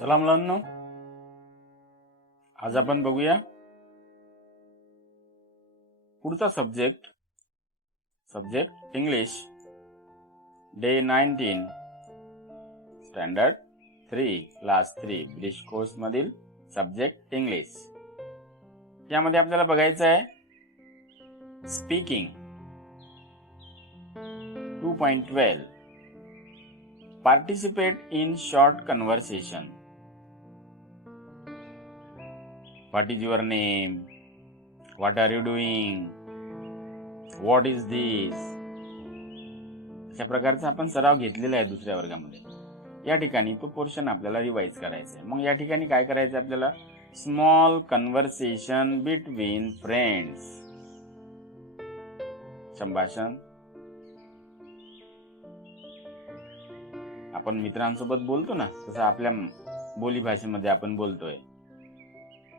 चला मुलांनो, आज आपण बघूया पुढचा subject English, day 19, standard 3, class 3 British course मधील सब्जेक्ट इंग्लिश. यामध्ये आपल्याला बघायचं आहे speaking 2.12, participate in short conversation. What is your name? What are you doing? What is this? अशा प्रकारचा आपण सराव घेतलेला आहे दुसऱ्या वर्गामध्ये. या ठिकाणी तो पोर्शन आपल्याला रिवाइज करायचा आहे. मग या ठिकाणी काय करायचं आपल्याला? स्मॉल कन्व्हर्सेशन बिटवीन फ्रेंड्स, संभाषण आपण मित्रांसोबत बोलतो ना, तसं आपल्या बोली भाषेमध्ये आपण बोलतोय,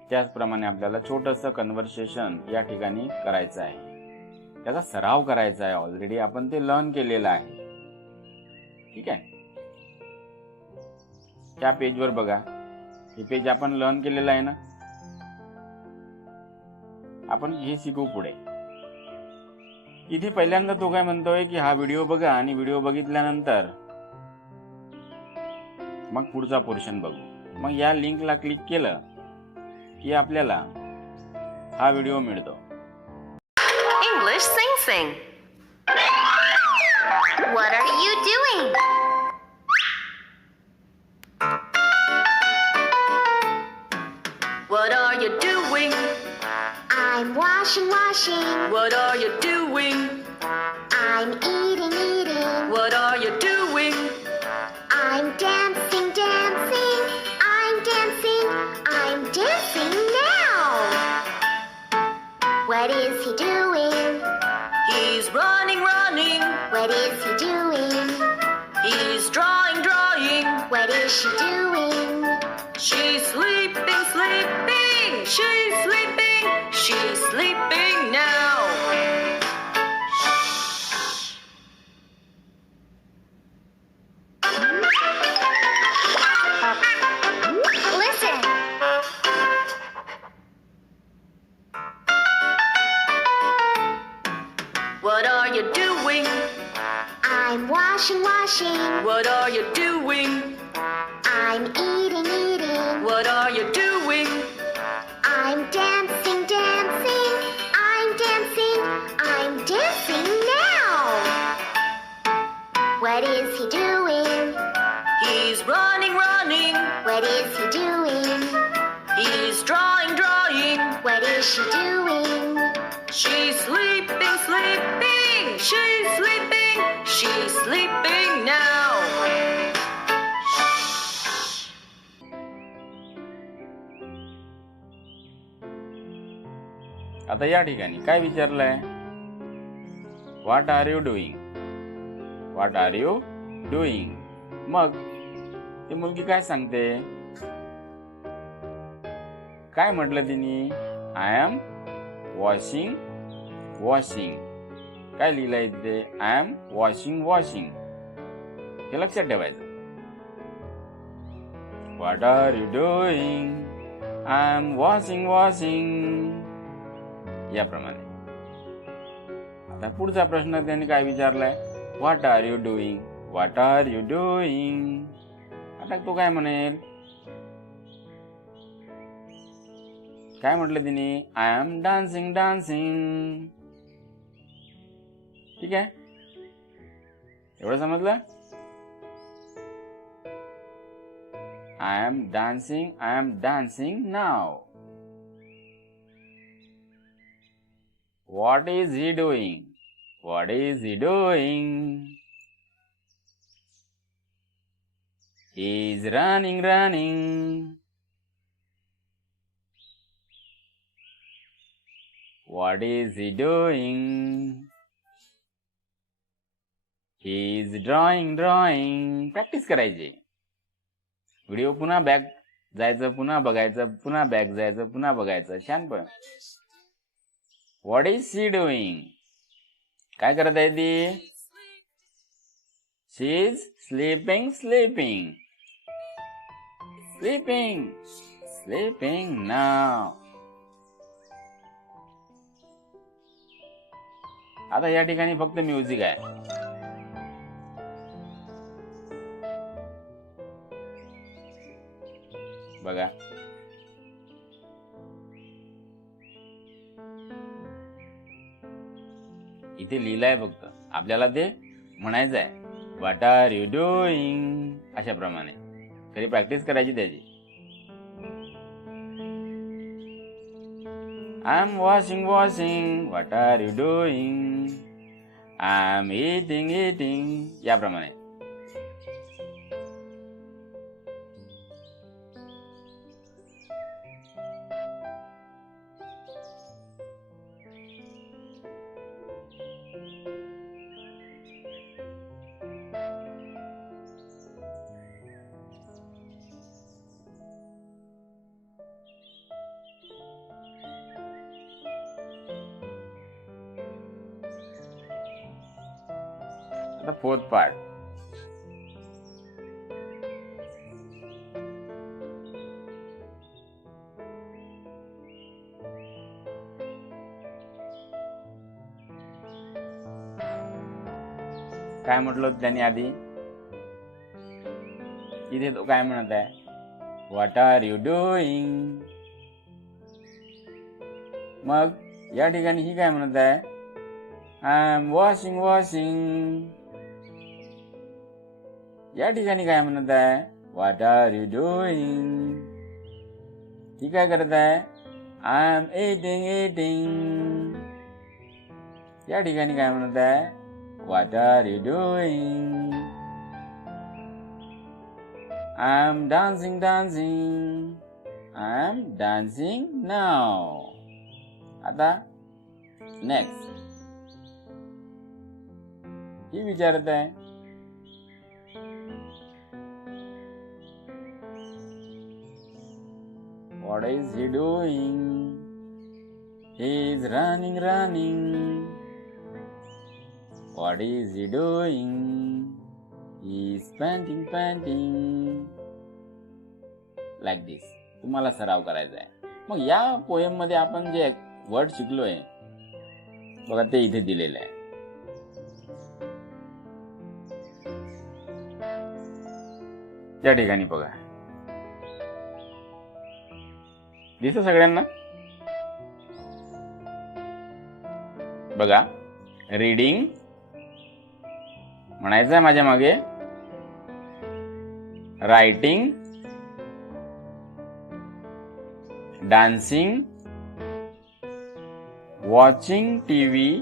त्याचप्रमाणे आपल्याला छोटंसं कन्व्हर्सेशन या ठिकाणी करायचं आहे. त्याचा सराव करायचा आहे. ऑलरेडी आपण ते लर्न केलेलं आहे. ठीक आहे, त्या पेजवर बघा. हे पेज आपण लर्न केलेलं आहे ना. आपण हे शिकू पुढे. इथे पहिल्यांदा तो काय म्हणतोय की हा व्हिडिओ बघा आणि व्हिडिओ बघितल्यानंतर मग पुढचा पोर्शन बघू. मग या लिंकला क्लिक केलं की आपल्याला हा व्हिडिओ मिळतो. English Sing Sing. What are you doing? What are you doing? I'm washing. What are you doing? I'm eating. What are you doing? I'm dancing. I'm dancing now. What is he doing? He's running. What is he doing? He's drawing. What is she doing? She's sleeping. She's sleeping now. Listen. What are you doing? I'm washing. What are you doing? I'm eating. What are you doing? I'm dancing. I'm dancing now. What is he doing? He's running. What is he doing? He's drawing. What is she doing? She's sleeping. She's sleeping now. आता या ठिकाणी काय विचारलंय? What are you doing? What are you doing? मग ती मुलगी काय सांगते? काय म्हटलं तिने? I am washing. काय लिहिलंय तिथे? I am washing. हे लक्षात ठेवायचं. What are you doing? I am washing. याप्रमाणे. आता पुढचा प्रश्न त्यांनी काय विचारलाय? What are you doing? आता तो काय म्हणेल? काय म्हटलं तिने? I am dancing. ठीक आहे, एवढं समजलं? I am dancing now. What is he doing? He is running. What is he doing? He is drawing. Practice करायची. व्हिडिओ पुन्हा बॅक जायचं, पुन्हा बघायचं, पुन्हा बॅक जायचं, पुन्हा बघायचं. छान. What is she doing? काय करत आहे ती? She is sleeping. sleeping, sleeping now. आता या ठिकाणी फक्त म्युझिक आहे. बघा इथे लिहिलंय, फक्त आपल्याला ते म्हणायचं आहे. व्हॉट आर यू डुईंग, अशा प्रमाणे तरी प्रॅक्टिस करायची त्याची. I am washing washing, what are you doing, I am eating eating, याप्रमाणे. आता फोर्थ पार्ट. काय म्हटलं त्यांनी आधी? इथे तो काय म्हणत आहे? What are you doing. मग या ठिकाणी ही काय म्हणत आहे? I am washing washing. या ठिकाणी काय म्हणत आहे? What are you doing. ती काय करत आहे? I am eating eating. या ठिकाणी काय म्हणत आहे? What are you doing. I am dancing dancing. I am dancing now. आता नेक्स्ट ही विचारत आहे. What is he doing? He is running, running. What is he doing? He is panting, panting. Like this. तुम्हाला सराव करायचा आहे. मग या poem मध्ये आपण जे वर्ड शिकलोय बघा ते इथे दिलेले आहे. या ठिकाणी बघा दिसतं सगळ्यांना. बघा रीडिंग म्हणायचं आहे माझ्या मागे. Writing, dancing, watching TV,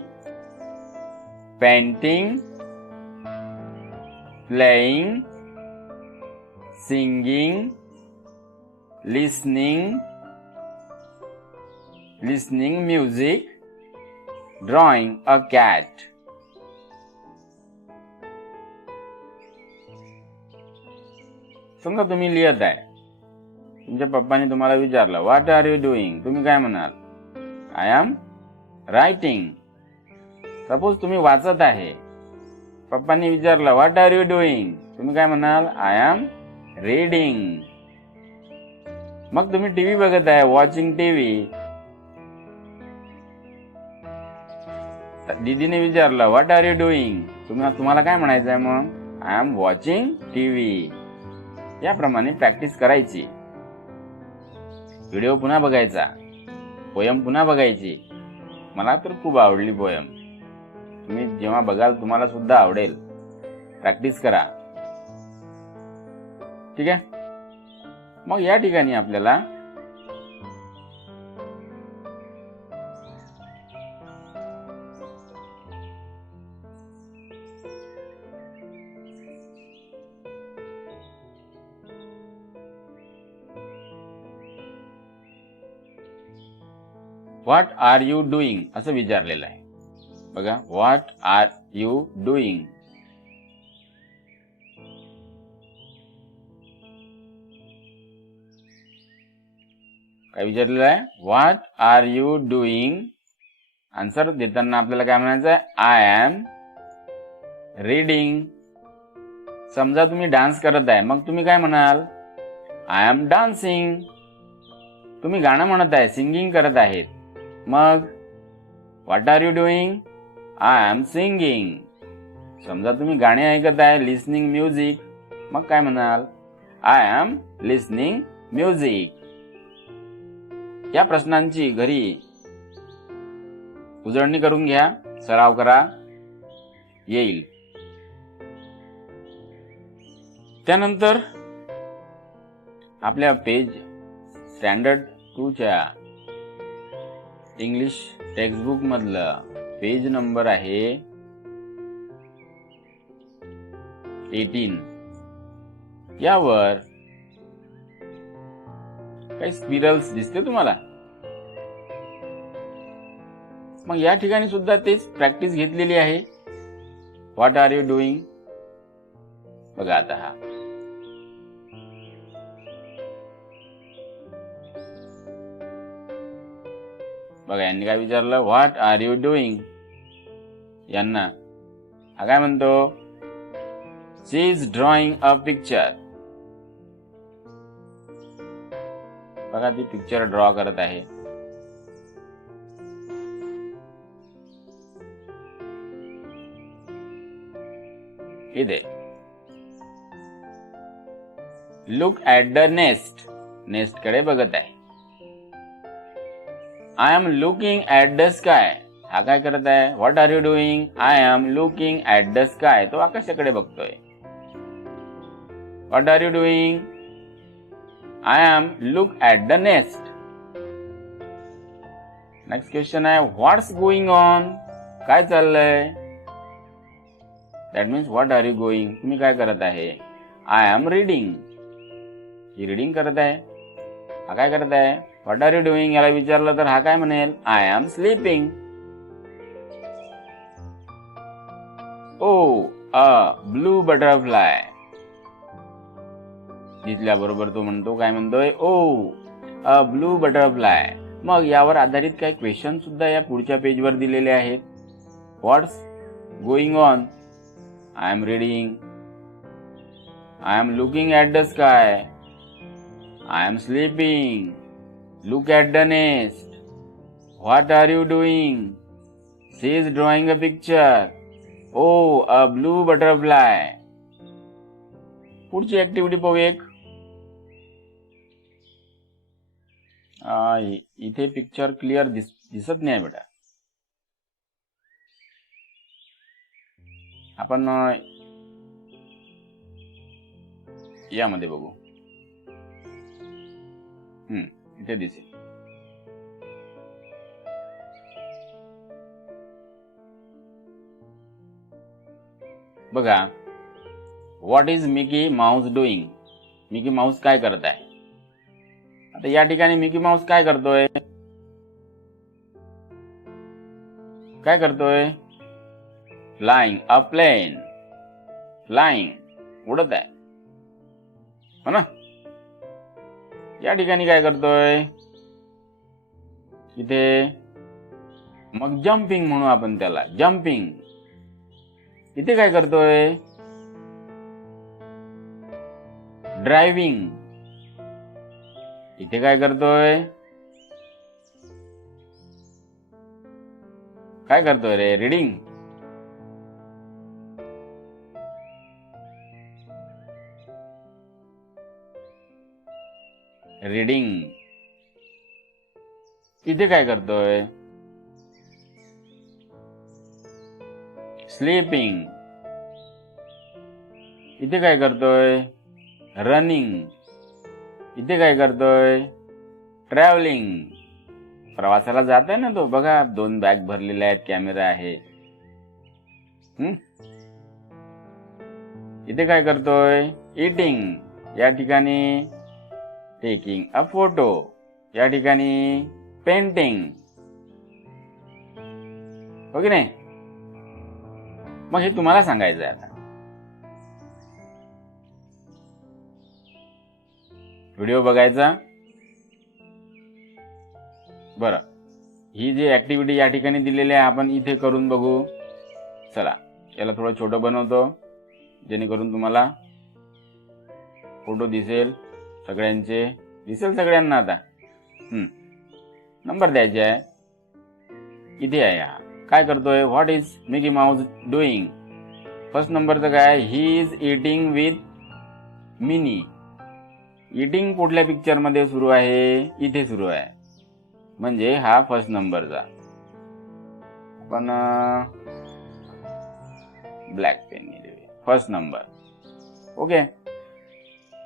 painting, playing, singing, listening music, drawing a cat. समजा तुम्ही लिहित आहे. तुमच्या पप्पाने तुम्हाला विचारलं व्हॉट आर यू डुईंग. तुम्ही काय म्हणाल? I am writing. सपोज तुम्ही वाचत आहे. पप्पांनी विचारलं व्हॉट आर यू डुईंग. तुम्ही काय म्हणाल? I am reading. मग तुम्ही टीव्ही बघत आहे, वॉचिंग टीव्ही. दीदीने विचारलं व्हॉट आर यू डुईंग. तुम्हाला काय म्हणायचं आहे मग? I am watching TV. याप्रमाणे प्रॅक्टिस करायची. व्हिडिओ पुन्हा बघायचा, पोयम पुन्हा बघायची. मला तर खूप आवडली पोयम. तुम्ही जेव्हा बघाल तुम्हाला सुद्धा आवडेल. प्रॅक्टिस करा. ठीक आहे. मग या ठिकाणी आपल्याला व्हॉट आर यू डुईंग असं विचारलेलं आहे. बघा व्हॉट आर यू डुईंग. काय विचारलेलं आहे? What are you doing. Answer देताना आपल्याला काय म्हणायचं आहे? I am reading. समजा तुम्ही डान्स करत आहे, मग तुम्ही काय म्हणाल? I am dancing. तुम्ही गाणं म्हणत आहे, सिंगिंग करत आहेत. मग what are you doing? I am singing. समजा तुम्ही गाणे ऐकत आहे, लिसनिंग म्युझिक, मग काय म्हणाल? I am listening music. या प्रश्नांची घरी उजळणी करून घ्या, सराव करा, येईल. त्यानंतर आपल्या पेज स्टँडर्ड 2 च्या इंग्लिश टेक्स्टबुक मधलं पेज नंबर आहे 18. यावर काही स्पिरल्स दिसते तुम्हाला? मग या ठिकाणी सुद्धा तेच प्रॅक्टिस घेतलेली आहे. What are you doing? बघा आता हा बघा, यांनी काय विचारलं? What are you doing. यांना हा काय म्हणतो? She is drawing a picture. बघा, ती पिक्चर ड्रॉ करत आहे. इथे look at the nest. Nest कडे बघत आहे. I am looking at the sky. हा काय करत आहे? What are you doing? I am looking at the sky. तो आकाशाकडे बघतोय. What are you doing? I am look at the nest. Next question आहे व्हॉट्स गोइंग ऑन. काय चाललंय? That means what are you going. तुम्ही काय करत आहे? I am reading. ही रीडिंग करत आहे. हा काय करत आहे? What are you doing. याला विचारलं तर हा काय म्हणेल? I am sleeping. Oh a blue butterfly. जिथल्याबरोबर तो म्हणतो, काय म्हणतोय? Oh a blue butterfly. मग यावर आधारित काही क्वेश्चन सुद्धा या पुढच्या पेजवर दिलेले आहेत. What's going on. I am reading. I am looking at the sky. I am sleeping. Look at the nest. What are you doing? She is drawing a picture. Oh, a blue butterfly. पुढची activity पाहू एक. इथे picture clear दिसत नाही बेटा. आपण यामध्ये बघू. इथे दिसेल. बघा, what is Mickey Mouse doing. Mickey Mouse काय करत आहे? आता या ठिकाणी मिकी माऊस काय करतोय? काय करतोय? Flying a plain. फ्लाइंग उडत आहे, हो ना. या ठिकाणी काय करतोय? इथे मग जम्पिंग म्हणू आपण त्याला, जम्पिंग. इथे काय करतोय? ड्रायव्हिंग. इथे काय करतोय? काय करतोय रे? रीडिंग. रीडिंग. इथे काय करतोय? स्लीपिंग. इथे काय करतोय? रनिंग. इथे काय करतोय? ट्रॅव्हलिंग. प्रवासाला जात आहे ना तो. बघा, 2 बॅग भरलेल्या आहेत, कॅमेरा आहे. इथे काय करतोय? इटिंग. या ठिकाणी टेकिंग अ फोटो. या ठिकाणी पेंटिंग, हो की नाही. मग हे तुम्हाला सांगायचं आहे. आता व्हिडिओ बघायचा. बरं, ही जी ऍक्टिव्हिटी या ठिकाणी दिलेली आहे आपण इथे करून बघू. चला, याला थोडं छोटं बनवतो जेणेकरून तुम्हाला फोटो दिसेल. सगळ्यांचे दिसेल सगळ्यांना आता. नंबर द्यायचे आहे. इथे आहे हा. काय करतोय? What is Mickey Mouse doing? First नंबरचं काय? He is eating with mini. Eating कुठल्या पिक्चर मध्ये सुरू आहे? इथे सुरू आहे, म्हणजे हा फर्स्ट नंबरचा. पण black pen first number. Okay.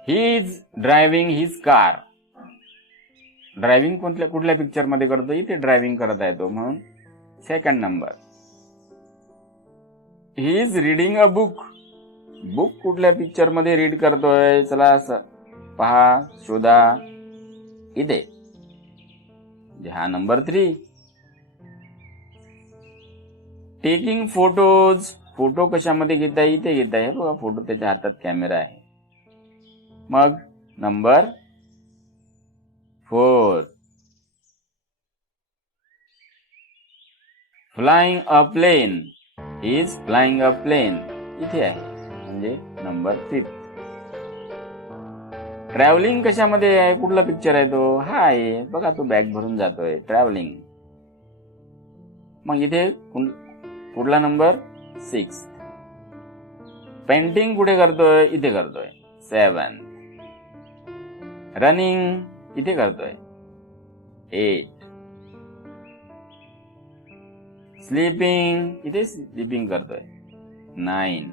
He is driving his car. Driving कुठल्या पिक्चर मध्ये करतो? इथे ड्रायव्हिंग करत आहे तो, म्हणून second number. He is reading a book. Book कुठल्या पिक्चर मध्ये रीड करतोय? चला पहा, शोधा. इथे हा नंबर 3. Taking photos. फोटो कशामध्ये घेताय? इथे घेताय. बघा, फोटो त्याच्या हातात कॅमेरा आहे. मग number 4. Flying a plane. Is flying a plane. इथे आहे, म्हणजे नंबर 5. ट्रॅव्हलिंग कशामध्ये आहे? कुठला पिक्चर आहे तो? हा आहे बघा, तो बॅग भरून जातोय. ट्रॅव्हलिंग. मग इथे कुठला नंबर? 6. पेंटिंग कुठे करतोय? इथे करतोय. 7. रनिंग इथे करतोय. 8. स्लीपिंग इथे स्लीपिंग करतोय. 9.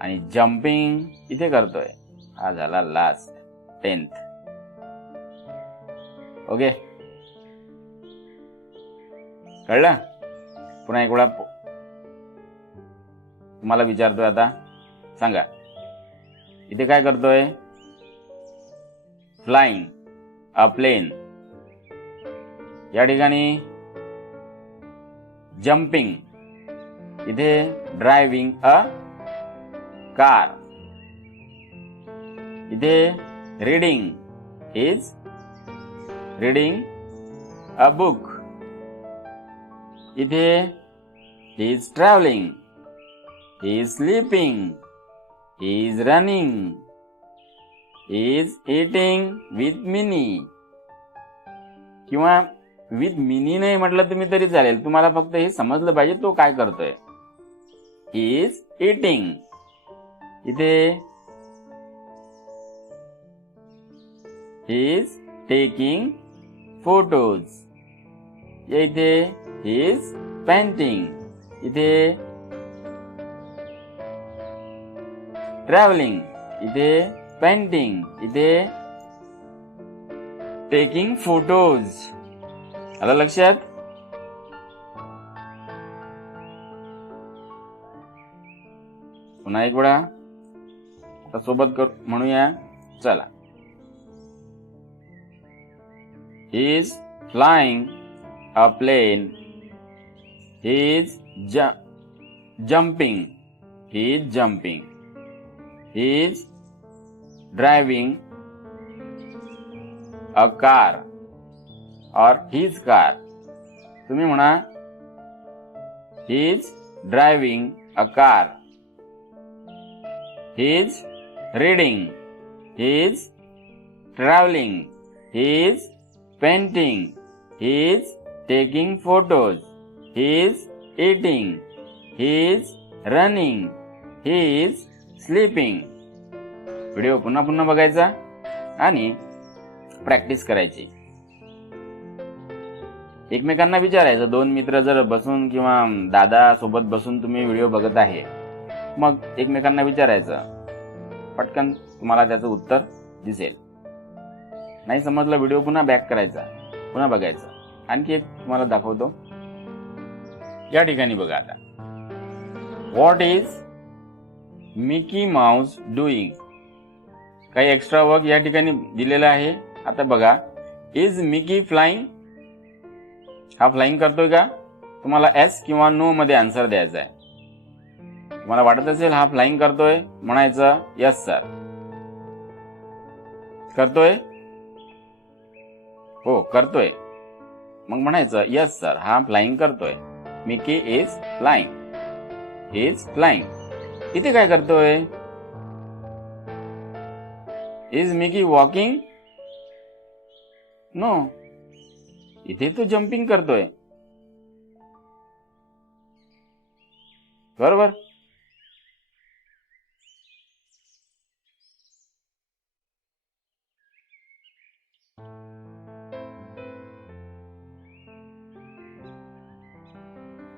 आणि जम्पिंग इथे करतोय. हा झाला लास्ट, 10th. ओके, कळलं? पुन्हा एक वेळा तुम्हाला विचारतोय, आता सांगा. इथे काय करतोय? Flying a plane. या ठिकाणी जम्पिंग. इथे ड्रायव्हिंग अ कार. इथे reading. Is reading a book. इथे he is traveling, he is sleeping, he is running, he is eating with Minnie. किंवा विथ मिनी नाही म्हटलं तुम्ही तरी चालेल, तुम्हाला फक्त हे समजलं पाहिजे तो काय करतोय. he is eating. इथे he is taking photos. इथे he is painting. इथे traveling. इथे painting. इथे taking photos. आलं लक्षात? पुन्हा एक वेळा आता सोबत म्हणूया, चला. He is flying a plane. He is jumping. He is jumping. He is driving a car or his car. तुम्ही म्हणा, he is driving a car. He is reading. He is traveling. He is painting. He is taking photos. He is eating. He is running. He is sleeping. Video पुन्हा पुन्हा बघायचा आणि practice करायची. एकमेकांना विचारायचं. 2 मित्र जर बसून किंवा दादा सोबत बसून तुम्ही व्हिडिओ बघत आहे, मग एकमेकांना विचारायचं. पटकन तुम्हाला त्याचं उत्तर दिसेल. नाही समजलं, व्हिडिओ पुन्हा बॅक करायचा, पुन्हा बघायचं. आणखी एक तुम्हाला दाखवतो. या ठिकाणी बघा आता, what is Mickey Mouse doing. काही एक्स्ट्रा वर्क या ठिकाणी दिलेला आहे. आता बघा, इज मिकी फ्लाइंग. हा फ्लाइंग करतोय का? तुम्हाला एस किंवा नो मध्ये आन्सर द्यायचा आहे. तुम्हाला वाटत असेल हा फ्लाइंग करतोय, म्हणायचं यस सर. करतोय? हो करतोय. मग म्हणायचं यस सर, हा फ्लाइंग करतोय. Mickey is flying. Is flying. इथे काय करतोय? Is Mickey walking? नो, इथे तो जम्पिंग करतोय. बरोबर.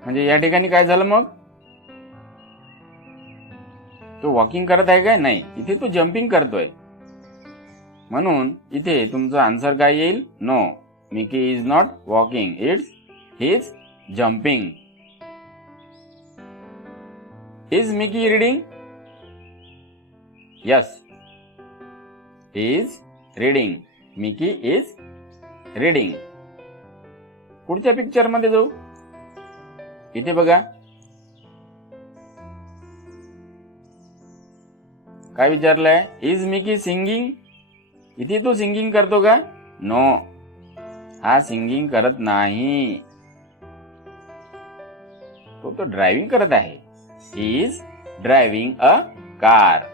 म्हणजे या ठिकाणी काय झालं मग? तो वॉकिंग करत आहे काय? नाही, इथे तो जम्पिंग करतोय. म्हणून इथे तुमचं आन्सर काय येईल? No, Mickey is not walking, it's he is jumping. Is Mickey reading? Yes, he is reading. Mickey is reading. पुढच्या पिक्चर मध्ये जाऊ. इथे बघा काय विचारलंय? Is Mickey singing? इथे तो सिंगिंग करतो का? नो, हा सिंगिंग करत नाही. तो ड्रायव्हिंग करत आहे. ही is driving a car.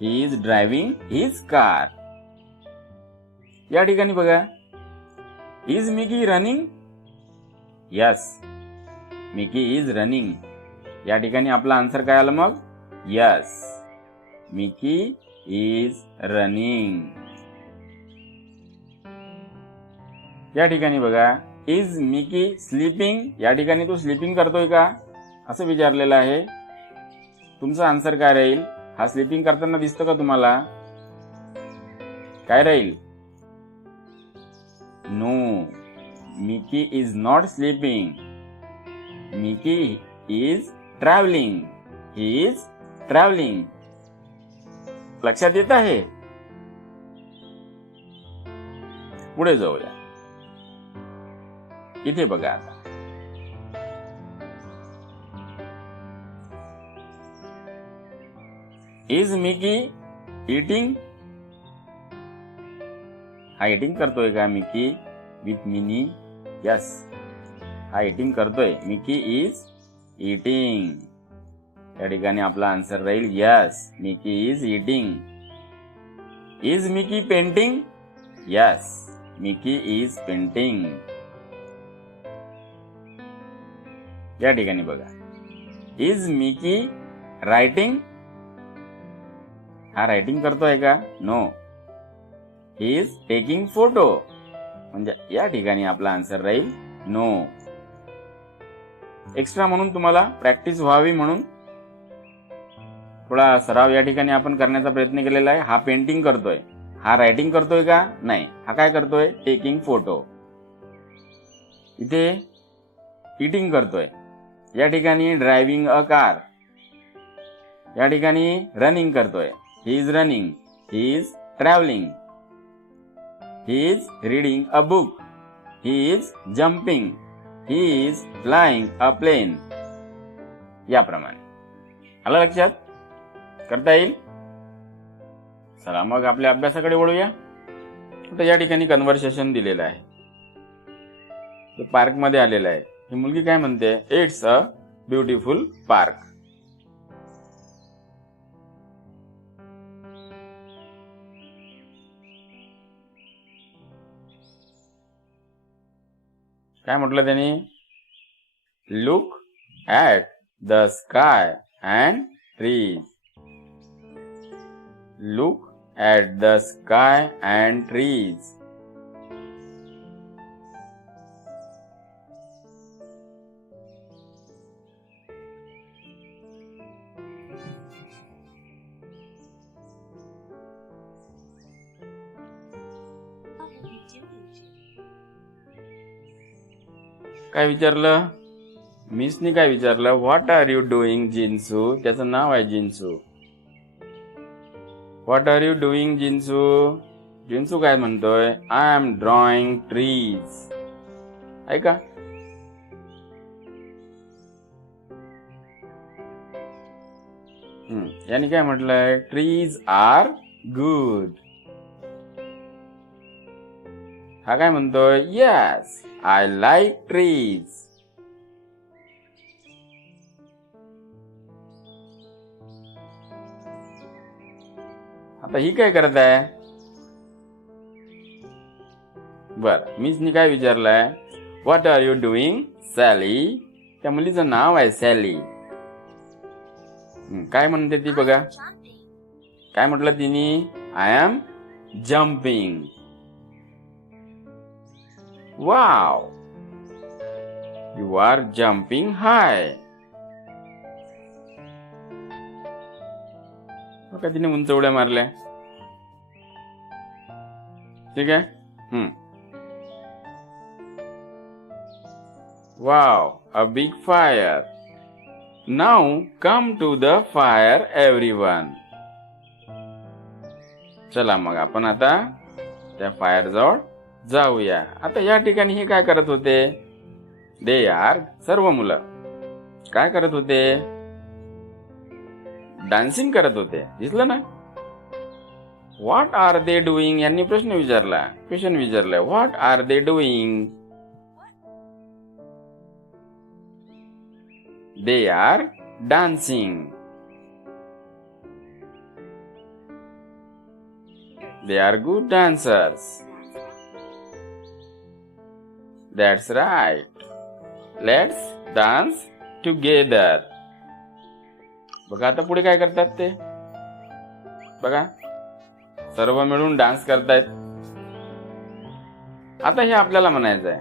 He is driving his car. या ठिकाणी बघा, is Mickey running? Yes, Mickey is running. या ठिकाणी आपला आन्सर काय आलं मग? Yes, Mickey is running. या ठिकाणी बघा, इज मिकी स्लीपिंग? या ठिकाणी तो स्लीपिंग करतोय का असं विचारलेलं आहे. तुमचा आन्सर काय राहील? हा स्लीपिंग करताना दिसतो का तुम्हाला? काय राहील? No, Mickey is not sleeping. Mickey is travelling. He is travelling. लक्षात येत आहे? पुढे जाऊया. इथे बघा आता, इज मिकी ईटिंग? हा ईटिंग करतोय का मिकी विथ मिनी? यस, हा ईटिंग करतोय. Mickey is eating. या ठिकाणी आपला आन्सर राहील yes, Mickey is eating. Is Mickey painting? Yes, Mickey is painting. या ठिकाणी बघा, इज मिकी रायटिंग? हा रायटिंग करतोय का? No, he is taking photo. म्हणजे या ठिकाणी आपला आन्सर राहील नो. एक्स्ट्रा म्हणून तुम्हाला प्रॅक्टिस व्हावी म्हणून थोडा सराव या ठिकाणी आपण करण्याचा प्रयत्न केलेला आहे. हा पेंटिंग करतोय. हा रायटिंग करतोय का? नाही, हा काय करतोय? Taking photo. इथे ईटिंग करतोय. या ठिकाणी ड्रायव्हिंग अ कार. या ठिकाणी रनिंग करतोय. He is running. He is travelling. He is reading a book. He is jumping. He is flying a plane. याप्रमाणे आलं लक्षात? करता येईल? चला मग आपल्या अभ्यासाकडे वळूया. आता या ठिकाणी कन्व्हर्सेशन दिलेलं आहे. पार्क मध्ये आलेलं आहे. ही मुलगी काय म्हणते? It's a beautiful park. काय म्हटलं त्यांनी? Look at the sky and trees. Look at the sky and trees. काय विचारलं? मिसनी काय विचारलं? What are you doing Jinsu? त्याचं नाव आहे Jinsu. What are you doing Jinsu? Jinsu काय म्हणतोय? I am drawing trees. ऐका, याने काय म्हटलंय? Trees are good. हा काय म्हणतोय? Yes, I like trees. आता ही काय करत आहे? बर, मीच काय विचारलंय, what are you doing Sally? त्या मुलीचं नाव आहे सॅली. काय म्हणते ती बघा, काय म्हटलं तिने? I am jumping. Wow, you are jumping high. बघा तिने उंच उड्या मारल्या. ठीक आहे. Wow, a big fire. Now come to the fire everyone. चला मग आपण आता त्या फायर जवळ जाऊया. आता या ठिकाणी हे काय करत होते? दे आर, सर्व मुलं काय करत होते? डान्सिंग करत होते. दिसलं ना? What are they doing? यांनी प्रश्न विचारला, क्वेश्चन विचारलाय. What are they doing? They are dancing. They are good dancers. That's right. Let's dance together. बघा आता पुढे काय करतात ते बघा, सर्व मिळून डान्स करतायत. आता हे आपल्याला म्हणायचं आहे,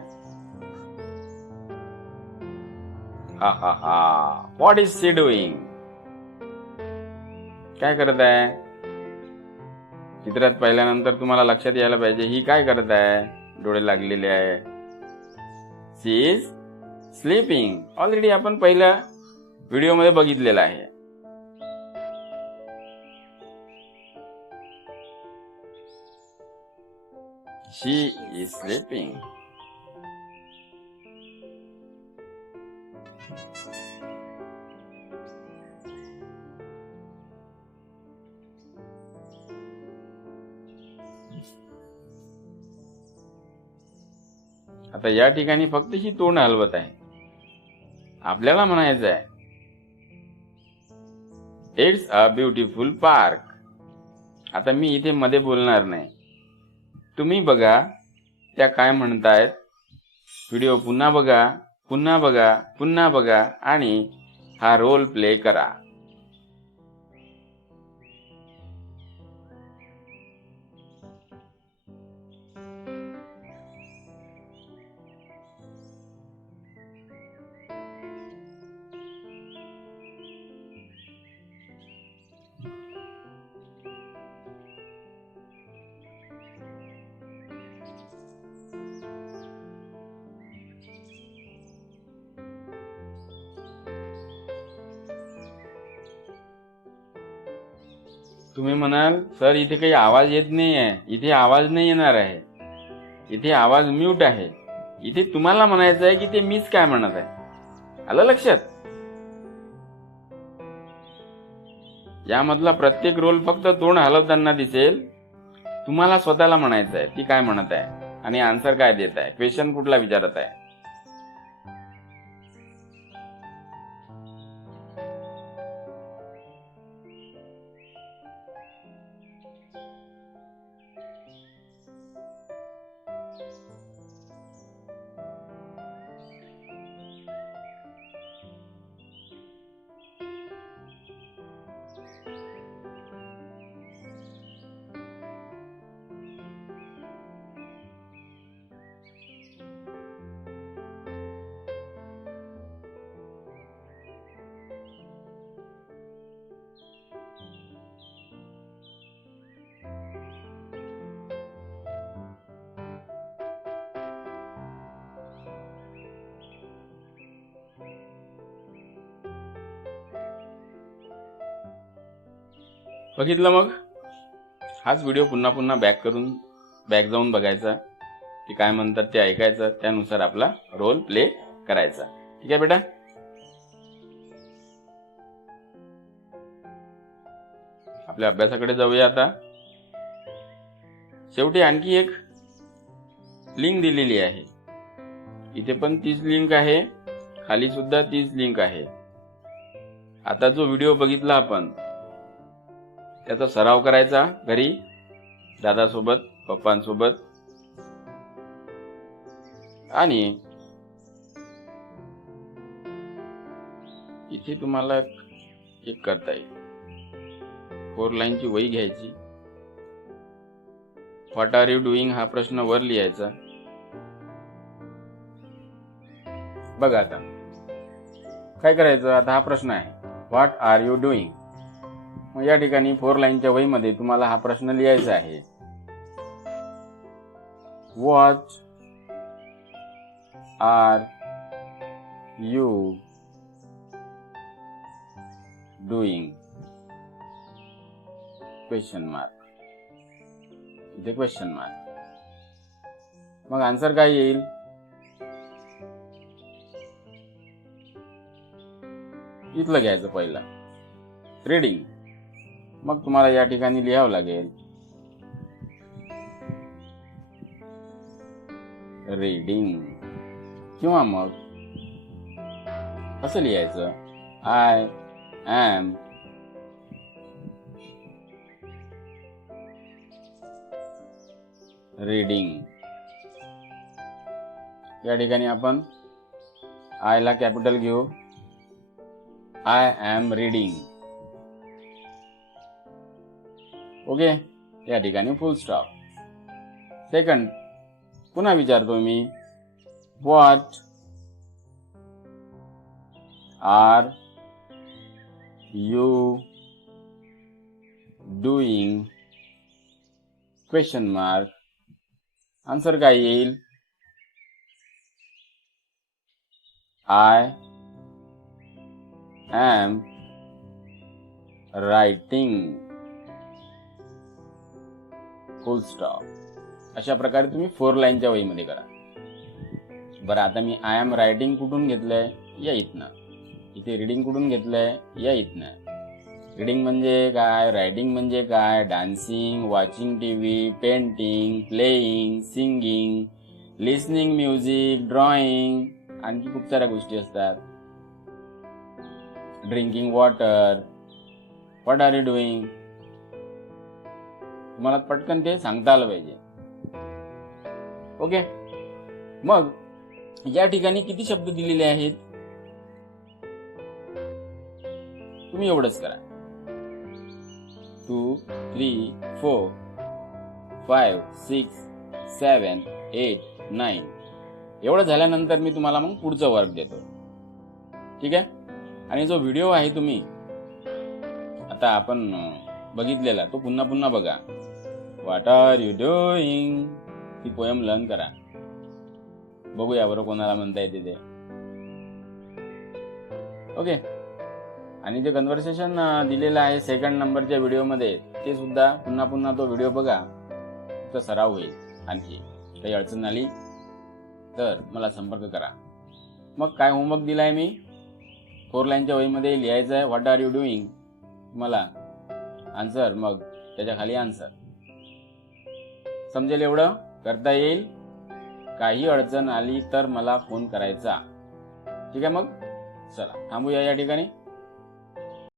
हा हा हा, व्हॉट इज शी डुईंग? काय करत आहे? चित्रात पाहिल्यानंतर तुम्हाला लक्षात यायला पाहिजे ही काय करत आहे. डोळे लागलेले आहे. शी इज स्लीपिंग. ऑलरेडी आपण पहिल्या व्हिडिओमध्ये बघितलेलं आहे. शी इज स्लीपिंग. आता या ठिकाणी फक्त ही तोंड हलवत आहे. आपल्याला म्हणायचं आहे, इट्स अ ब्युटिफुल पार्क. आता मी इथे मध्ये बोलणार नाही, तुम्ही बघा त्या काय म्हणतायत. व्हिडिओ पुन्हा बघा, पुन्हा बघा, पुन्हा बघा आणि हा रोल प्ले करा. तुम्ही म्हणाल, सर इथे काही आवाज येत नाही आहे. इथे आवाज नाही येणार आहे, इथे आवाज म्यूट आहे. इथे तुम्हाला म्हणायचं आहे की ते मीच काय म्हणत आहे. आलं लक्षात? यामधला प्रत्येक रोल फक्त तोंड हलवताना दिसेल. तुम्हाला स्वतःला म्हणायचं आहे ती काय म्हणत आहे आणि आन्सर काय देत आहे, क्वेश्चन कुठला विचारत आहे. बघितलं? मग हाच व्हिडिओ पुन्हा पुन्हा बॅक जाऊन बघायचा. ते काय म्हणतात ते ऐकायचं, त्यानुसार आपला रोल प्ले करायचा. ठीक आहे बेटा? आपल्या अभ्यासाकडे जाऊया आता. शेवटी आणखी एक लिंक दिलेली आहे. इथे पण तीच लिंक आहे, खाली सुद्धा तीच लिंक आहे. आता जो व्हिडिओ बघितला आपण त्याचा सराव करायचा घरी दादासोबत पप्पांसोबत आणि इथे तुम्हाला एक करता येईल 4 लाईनची वही घ्यायची व्हॉट आर यू डुईंग हा प्रश्न वर लिहायचा बघा आता काय करायचं आता हा प्रश्न आहे व्हॉट आर यू डुईंग मग या ठिकाणी 4 लाईनच्या वहीमध्ये तुम्हाला हा प्रश्न लिहायचा आहे what are you doing question mark इथे क्वेश्चन मार्क मग आन्सर काय येईल इथलं घ्यायचं पहिला रीडिंग मग तुम्हाला या ठिकाणी लिहावं लागेल रीडिंग किंवा मग असं लिहायचं आय एम रीडिंग या ठिकाणी आपण आय ला कॅपिटल घेऊ आय एम रीडिंग ओके या ठिकाणी फुल स्टॉप सेकंड पुन्हा विचारतो मी what are you doing question mark answer काय येईल I am writing full stop अशा प्रकारे तुम्ही 4 लाईनच्या वहीमध्ये करा बरं आता मी आय एम रायटिंग कुठून घेतलंय या इथनं इथे रीडिंग कुठून घेतलंय या इथनं रीडिंग म्हणजे काय रायटिंग म्हणजे काय dancing watching TV painting playing singing listening music drawing आणखी खूप साऱ्या गोष्टी असतात drinking water what are you doing तुम्हाला पटकन ते सांगता आलं पाहिजे ओके मग या ठिकाणी किती शब्द दिलेले आहेत तुम्ही एवढंच करा 2 3 4 5 6 7 8 9 एवढं झाल्यानंतर मी तुम्हाला मग पुढचा वर्क देतो ठीक आहे आणि जो व्हिडिओ आहे तुम्ही आता आपण बघितलेला तो पुन्हा पुन्हा बघा व्हॉट आर यू डुईंग ती पोएम लर्न करा बघूया बरं कोणाला म्हणता येते ते ओके आणि जे कन्व्हर्सेशन दिलेलं आहे 2nd नंबरच्या व्हिडिओमध्ये ते सुद्धा पुन्हा पुन्हा तो व्हिडिओ बघा तो सराव होईल आणखी काही अडचण आली तर मला संपर्क करा मग काय होमवर्क दिलाय मी 4 लाईनच्या वहीमध्ये लिहायचं आहे व्हॉट आर यू डुईंग मला आन्सर मग त्याच्या खाली आन्सर समजेल एवढं करता येईल काही अडचण आली तर मला फोन करायचा ठीक आहे मग चला थांबूया या ठिकाणी